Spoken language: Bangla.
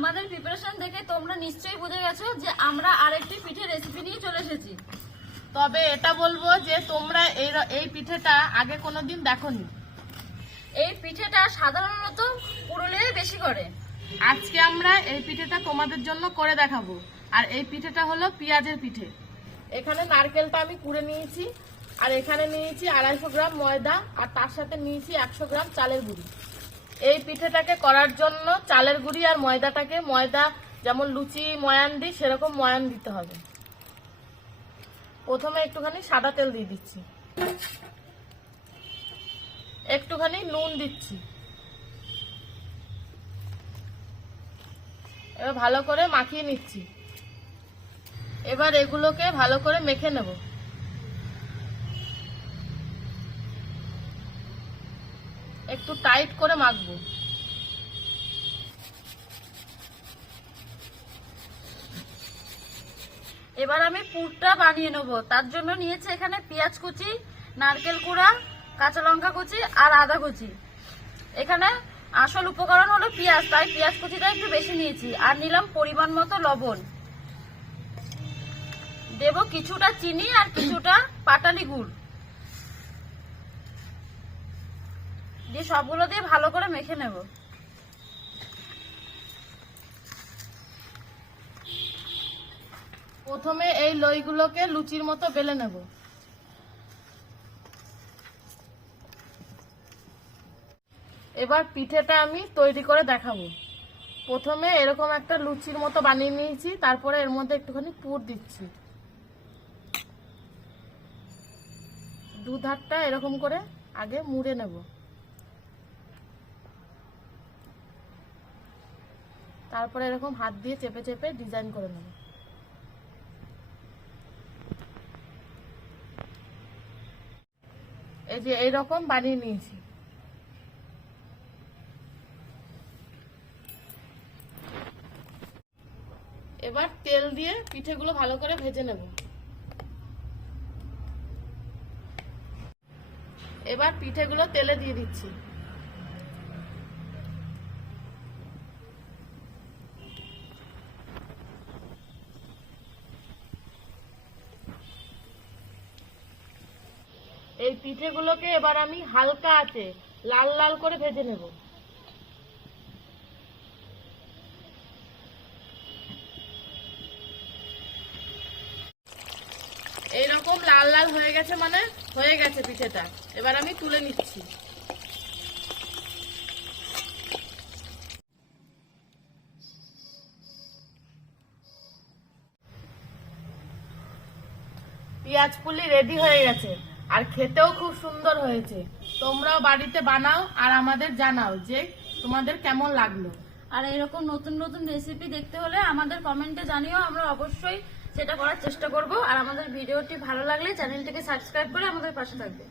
আমাদের প্রিপারেশন দেখে তোমরা নিশ্চয়ই বুঝে গেছো যে আমরা আরেকটি পিঠে রেসিপি নিয়ে চলে এসেছি। তবে এটা বলবো যে তোমরা এই পিঠেটা আগে কোনোদিন দেখোনি। এই পিঠেটা সাধারণত পুরুলিয়ায় বেশি করে। আজকে আমরা এই পিঠেটা তোমাদের জন্য করে দেখাবো। আর এই পিঠেটা হলো পেঁয়াজের পিঠে। এখানে নারকেলটা আমি কুড়ে নিয়েছি, আর এখানে নিয়েছি 250 গ্রাম ময়দা, আর তার সাথে নিয়েছি 100 গ্রাম চালের গুঁড়ি। এই পিঠেটাকে করার জন্য চালের গুঁড়ি আর ময়দা যেমন লুচি ময়ান দিই সেরকম ময়ান দিতে হবে। প্রথমে একটুখানি সাদা তেল দিয়ে দিচ্ছি, একটুখানি নুন দিচ্ছি। এবার ভালো করে মাখিয়ে নিচ্ছি। এবার এগুলোকে ভালো করে মেখে নেব। একটু টাইট করে মাখবো। এবার আমি পুরটা বানিয়ে নেবো। তার জন্য নিয়েছি এখানে পেঁয়াজ কুচি, নারকেল কুড়া, কাঁচা লঙ্কা কুচি আর আদা কুচি। এখানে আসল উপকরণ হলো পেঁয়াজ, তাই পেঁয়াজ কুচিটা একটু বেশি নিয়েছি। আর নিলাম পরিমাণ মতো লবণ, দেব কিছুটা চিনি আর কিছুটা পাটালি গুড় দিয়ে সবগুলো দিয়ে ভালো করে মেখে নেব। প্রথমে এই লইগুলোকে লুচির মতো বেলে নেব। এবার পিঠেটা আমি তৈরি করে দেখাবো। প্রথমে এরকম একটা লুচির মতো বানিয়ে নিয়েছি, তারপরে এর মধ্যে একটুখানি পুর দিচ্ছি। দু ধারটা এরকম করে আগে মুড়ে নেব, তারপরে এরকম হাত দিয়ে চেপে চেপে ডিজাইন করে নেব। এই যে এইরকম বানিয়ে নিয়েছি। এবার তেল দিয়ে পিঠেগুলো ভালো করে ভেজে নেব। এবার পিঠেগুলো তেলে দিয়ে দিচ্ছি। এই পিঠেগুলোকে এবার আমি হালকা আঁচে লাল লাল করে ভেজে নেব। এইরকম লাল লাল হয়ে গেছে মানে হয়ে গেছে পিঠেটা। এবার আমি তুলে নিচ্ছি। পেঁয়াজ পুলি রেডি হয়ে গেছে, আর খেতেও খুব সুন্দর হয়েছে। তোমরাও বাড়িতে বানাও আর আমাদের জানাও যে তোমাদের কেমন লাগলো। আর এরকম নতুন নতুন রেসিপি দেখতে হলে আমাদের কমেন্টে জানিও, আমরা অবশ্যই সেটা করার চেষ্টা করব। আর আমাদের ভিডিওটি ভালো লাগলে চ্যানেলটিকে সাবস্ক্রাইব করে আমাদের পাশে থাকবে।